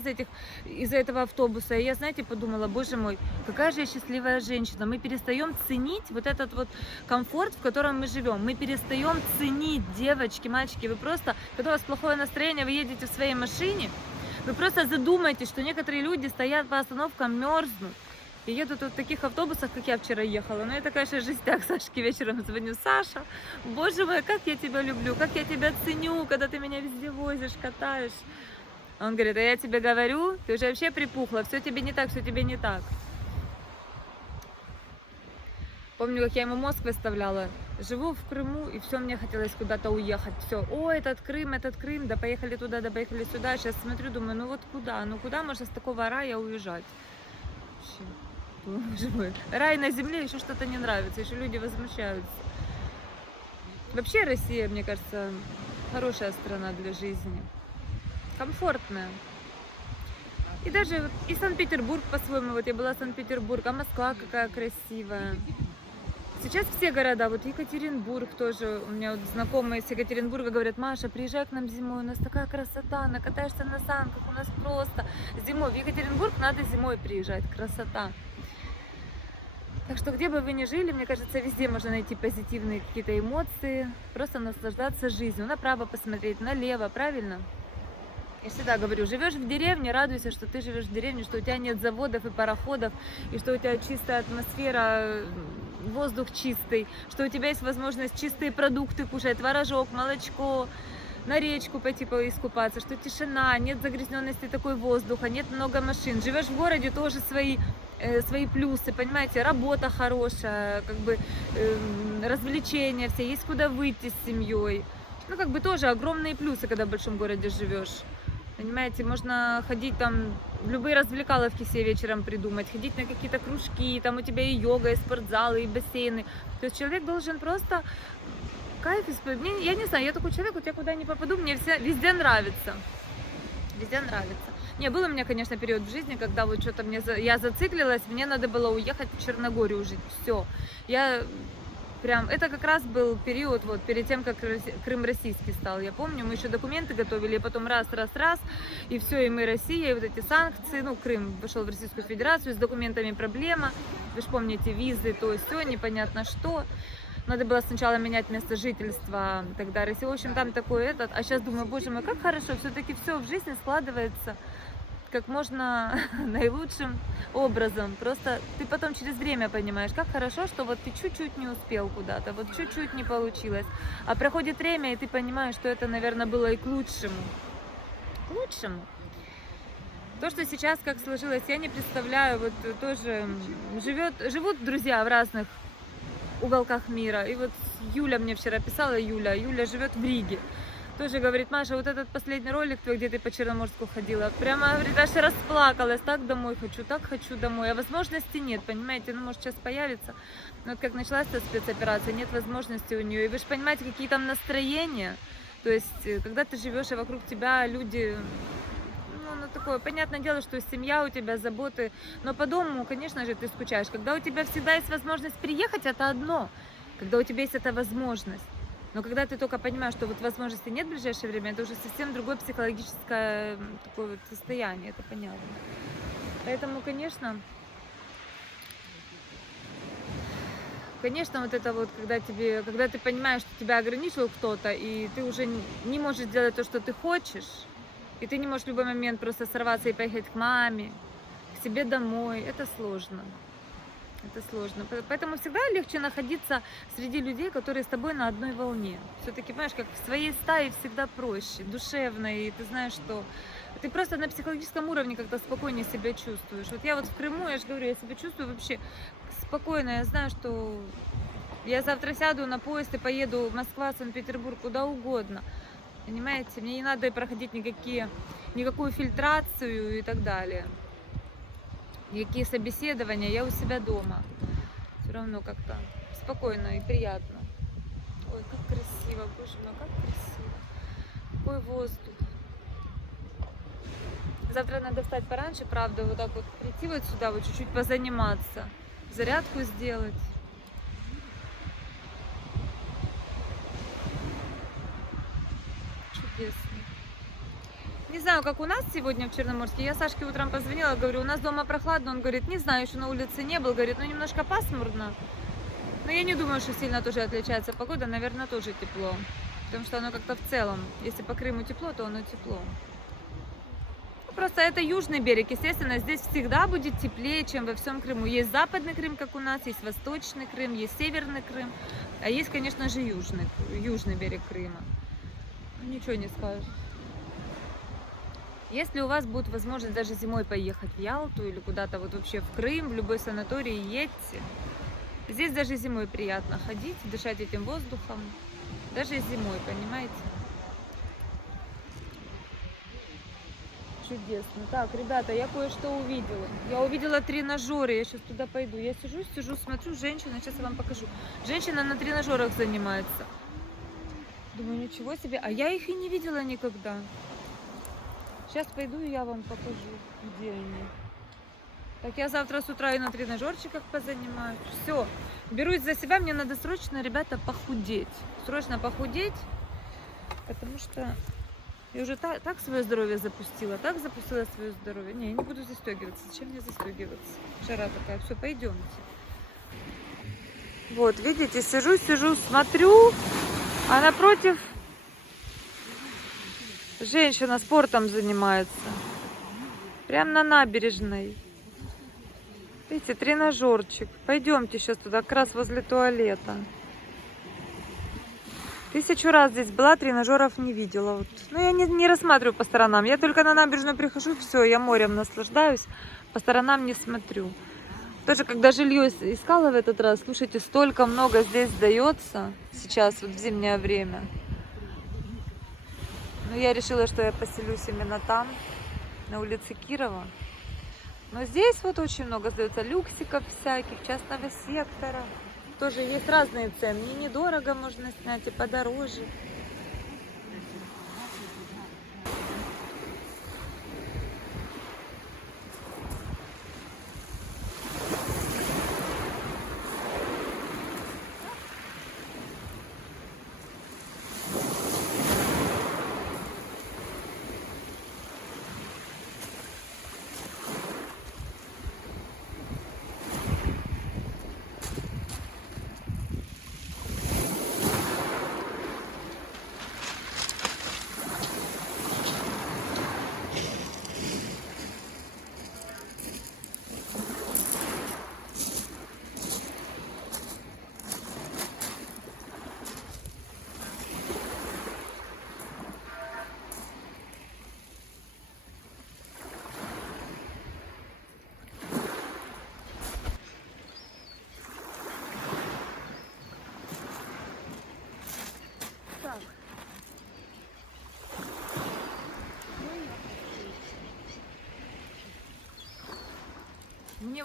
из-за этого автобуса. И я, знаете, подумала, боже мой, какая же я счастливая женщина. Мы перестаем ценить вот этот вот комфорт, в котором мы живем. Мы перестаем ценить, девочки, мальчики. Вы просто, когда у вас плохое настроение, вы едете в своей машине, вы просто задумайтесь, что некоторые люди стоят по остановкам, мерзнут. И едут вот в таких автобусах, как я вчера ехала. Но это, конечно, жестяк. Сашке вечером звоню. Саша, боже мой, как я тебя люблю, как я тебя ценю, когда ты меня везде возишь, катаешь. Он говорит, а я тебе говорю, ты уже вообще припухла, все тебе не так, все тебе не так. Помню, как я ему мозг выставляла. Живу в Крыму, и все, мне хотелось куда-то уехать. Все, о, этот Крым, да поехали туда, да поехали сюда. Сейчас смотрю, думаю, ну вот куда? Ну куда можно с такого рая уезжать? Вообще. Боже мой. Рай на земле, еще что-то не нравится, еще люди возмущаются. Вообще Россия, мне кажется, хорошая страна для жизни. Комфортная. И даже и Санкт-Петербург по-своему, вот я была в Санкт-Петербурге, а Москва какая красивая. Сейчас все города, вот Екатеринбург тоже, у меня вот знакомые с Екатеринбурга говорят, Маша, приезжай к нам зимой, у нас такая красота, накатаешься на санках, у нас просто зимой. В Екатеринбург надо зимой приезжать, красота. Так что где бы вы ни жили, мне кажется, везде можно найти позитивные какие-то эмоции, просто наслаждаться жизнью, направо посмотреть, налево, правильно? Я всегда говорю, живешь в деревне, радуйся, что ты живешь в деревне, что у тебя нет заводов и пароходов, и что у тебя чистая атмосфера, воздух чистый, что у тебя есть возможность чистые продукты кушать, творожок, молочко, на речку пойти искупаться, что тишина, нет загрязненности такой воздуха, нет много машин. Живешь в городе, тоже свои плюсы, понимаете, работа хорошая, как бы развлечения все, есть куда выйти с семьей. Ну, как бы тоже огромные плюсы, когда в большом городе живешь. Понимаете, можно ходить там, любые развлекаловки себе вечером придумать, ходить на какие-то кружки, там у тебя и йога, и спортзалы, и бассейны. То есть человек должен просто кайф испытывать. Я не знаю, я такой человек, вот я куда ни попаду, мне везде нравится. Везде нравится. Не, был у меня, конечно, период в жизни, когда вот что-то я зациклилась, мне надо было уехать в Черногорию жить. Все. Это как раз был период, вот перед тем, как Крым российский стал. Я помню, мы еще документы готовили, и потом раз, и все, и мы Россия, и вот эти санкции, ну, Крым вошел в Российскую Федерацию, с документами проблема, вы же помните, визы, то и все, непонятно что. Надо было сначала менять место жительства, тогда Россия, в общем, там такой а сейчас думаю, боже мой, как хорошо, все-таки все в жизни складывается как можно наилучшим образом. Просто ты потом через время понимаешь, как хорошо, что вот ты чуть-чуть не успел куда-то, вот чуть-чуть не получилось. А проходит время, и ты понимаешь, что это, наверное, было и к лучшему. К лучшему. То, что сейчас как сложилось, я не представляю. Вот тоже живут друзья в разных уголках мира. И вот Юля мне вчера писала, Юля живет в Риге. Тоже говорит: Маша, вот этот последний ролик твой, где ты по Черноморску ходила, прямо, говорит, аж расплакалась, так домой хочу, так хочу домой. А возможности нет, понимаете, ну может сейчас появится. Но вот как началась эта спецоперация, нет возможности у нее. И вы же понимаете, какие там настроения. То есть, когда ты живешь, и вокруг тебя люди, ну такое, понятное дело, что семья у тебя, заботы, но по дому, конечно же, ты скучаешь. Когда у тебя всегда есть возможность приехать, это одно, когда у тебя есть эта возможность. Но когда ты только понимаешь, что вот возможности нет в ближайшее время, это уже совсем другое психологическое такое вот состояние, это понятно. Поэтому, конечно, вот это вот, когда ты понимаешь, что тебя ограничил кто-то, и ты уже не можешь делать то, что ты хочешь, и ты не можешь в любой момент просто сорваться и поехать к маме, к себе домой, это сложно. Это сложно. Поэтому всегда легче находиться среди людей, которые с тобой на одной волне. Все-таки, понимаешь, как в своей стае всегда проще, душевно, и ты знаешь, что ты просто на психологическом уровне как-то спокойнее себя чувствуешь. Вот я вот в Крыму, я же говорю, я себя чувствую вообще спокойно. Я знаю, что я завтра сяду на поезд и поеду в Москву, Санкт-Петербург, куда угодно. Понимаете, мне не надо проходить никакую фильтрацию и так далее. Никакие собеседования, я у себя дома. Все равно как-то спокойно и приятно. Ой, как красиво, боже мой, как красиво. Какой воздух. Завтра надо встать пораньше, правда, вот так вот прийти вот сюда, вот чуть-чуть позаниматься, зарядку сделать. Чудесно. Не знаю, как у нас сегодня в Черноморске. Я Сашке утром позвонила, говорю, у нас дома прохладно. Он говорит, не знаю, еще на улице не был. Говорит, ну немножко пасмурно. Но я не думаю, что сильно тоже отличается погода. Наверное, тоже тепло. Потому что оно как-то в целом, если по Крыму тепло, то оно тепло. Просто это южный берег. Естественно, здесь всегда будет теплее, чем во всем Крыму. Есть западный Крым, как у нас, есть восточный Крым, есть северный Крым. А есть, конечно же, южный берег Крыма. Ну, ничего не скажешь. Если у вас будет возможность даже зимой поехать в Ялту или куда-то вот вообще в Крым, в любой санаторий, едьте. Здесь даже зимой приятно ходить, дышать этим воздухом. Даже зимой, понимаете? Чудесно. Так, ребята, я кое-что увидела. Я увидела тренажеры, я сейчас туда пойду. Я сижу, смотрю, женщина, сейчас я вам покажу. Женщина на тренажерах занимается. Думаю, ничего себе. А я их и не видела никогда. Сейчас пойду и я вам покажу, где они. Так, я завтра с утра и на тренажерчиках позанимаюсь. Все, берусь за себя, мне надо срочно, ребята, похудеть. Срочно похудеть, потому что я уже так свое здоровье запустила, свое здоровье. Не, я не буду застегиваться. Зачем мне застегиваться? Жара такая. Все, пойдемте. Вот, видите, сижу, смотрю, а напротив женщина спортом занимается. Прям на набережной. Видите, тренажерчик. Пойдемте сейчас туда, как раз возле туалета. 1000 раз здесь была, тренажеров не видела. Вот. Ну, я не рассматриваю по сторонам. Я только на набережную прихожу, все, я морем наслаждаюсь. По сторонам не смотрю. Тоже, когда жилье искала в этот раз, слушайте, столько много здесь сдается сейчас, вот в зимнее время. Но я решила, что я поселюсь именно там, на улице Кирова. Но здесь вот очень много сдается люксиков всяких, частного сектора. Тоже есть разные цены. И недорого можно снять, и подороже.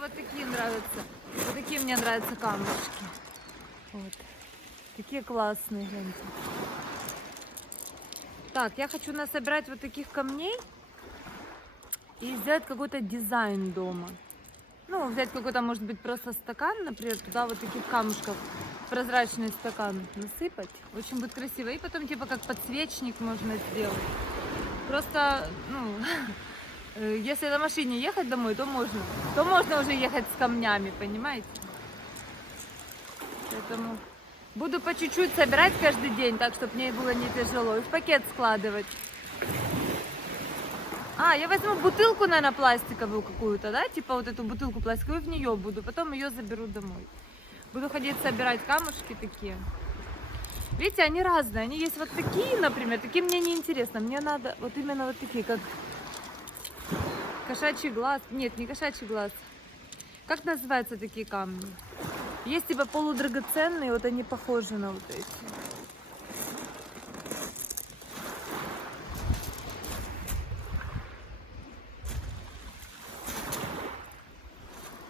вот такие нравятся. Вот такие мне нравятся камушки. Вот. Такие классные, гляньте. Так, я хочу насобирать вот таких камней и сделать какой-то дизайн дома. Ну, взять какой-то, может быть, просто стакан, например, туда вот таких камушков, прозрачный стакан насыпать. Очень будет красиво. И потом типа как подсвечник можно сделать. Просто, ну, если на машине ехать домой, то можно уже ехать с камнями, понимаете? Поэтому буду по чуть-чуть собирать каждый день, так, чтобы мне было не тяжело. И в пакет складывать. А, я возьму бутылку, наверное, пластиковую какую-то, да? Типа вот эту бутылку пластиковую, в нее буду. Потом ее заберу домой. Буду ходить собирать камушки такие. Видите, они разные. Они есть вот такие, например. Такие мне не интересно. Мне надо вот именно вот такие, как кошачий глаз. Нет, не кошачий глаз. Как называются такие камни? Есть типа полудрагоценные, вот они похожи на вот эти.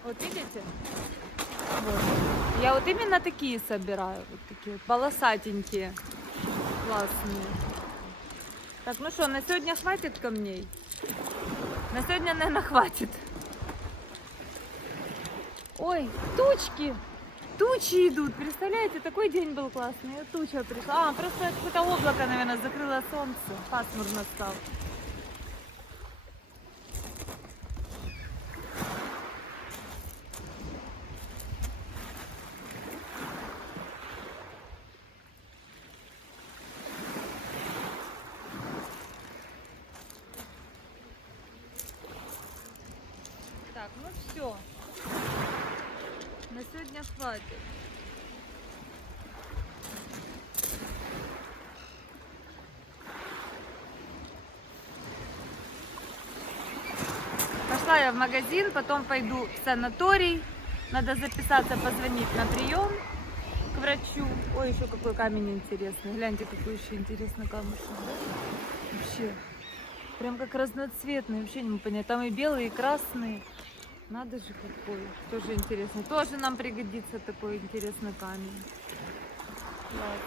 Вот видите? Вот. Я вот именно такие собираю. Вот такие вот полосатенькие. Классные. Так, ну что, на сегодня хватит камней? На сегодня, наверное, хватит. Ой, тучки! Тучи идут, представляете? Такой день был классный. И туча пришла. А, просто какое-то облако, наверное, закрыло солнце. Пасмурно стало. Так, ну все. На сегодня хватит. Пошла я в магазин, потом пойду в санаторий. Надо записаться, позвонить на прием к врачу. Ой, еще какой камень интересный. Гляньте, какой еще интересный камушек. Да? Вообще. Прям как разноцветный. Вообще не могу понять. Там и белые, и красные. Надо же какой. Тоже интересно. Тоже нам пригодится такой интересный камень. Класс.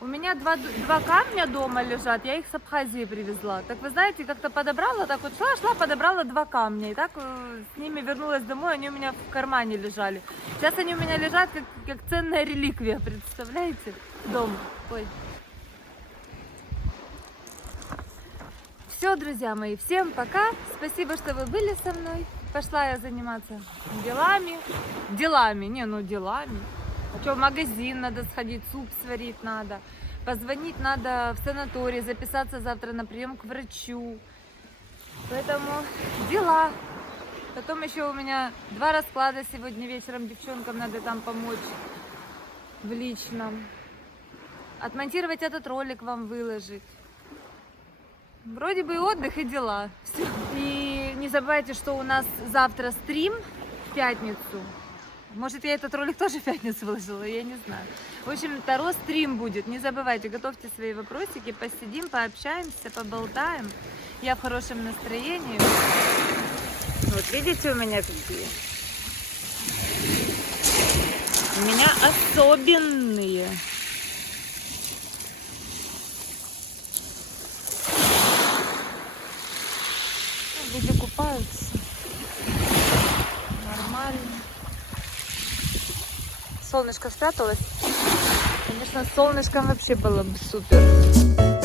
У меня два камня дома лежат. Я их с Абхазии привезла. Так вы знаете, как-то подобрала, так вот шла, подобрала два камня. И так с ними вернулась домой, они у меня в кармане лежали. Сейчас они у меня лежат как ценная реликвия, представляете? Дома. Ой. Все, друзья мои, всем пока. Спасибо, что вы были со мной. Пошла я заниматься делами. Делами. А что, в магазин надо сходить, суп сварить надо. Позвонить надо в санаторий, записаться завтра на прием к врачу. Поэтому дела. Потом еще у меня 2 расклада сегодня вечером. Девчонкам надо там помочь в личном. Отмонтировать этот ролик, вам выложить. Вроде бы и отдых, и дела. Все. И не забывайте, что у нас завтра стрим в пятницу. Может, я этот ролик тоже в пятницу выложила, я не знаю. В общем, Таро стрим будет. Не забывайте, готовьте свои вопросики, посидим, пообщаемся, поболтаем. Я в хорошем настроении. Вот видите, у меня какие? У меня особенные. Люди купаются. Нормально. Солнышко спряталось. Конечно, с солнышком вообще было бы супер.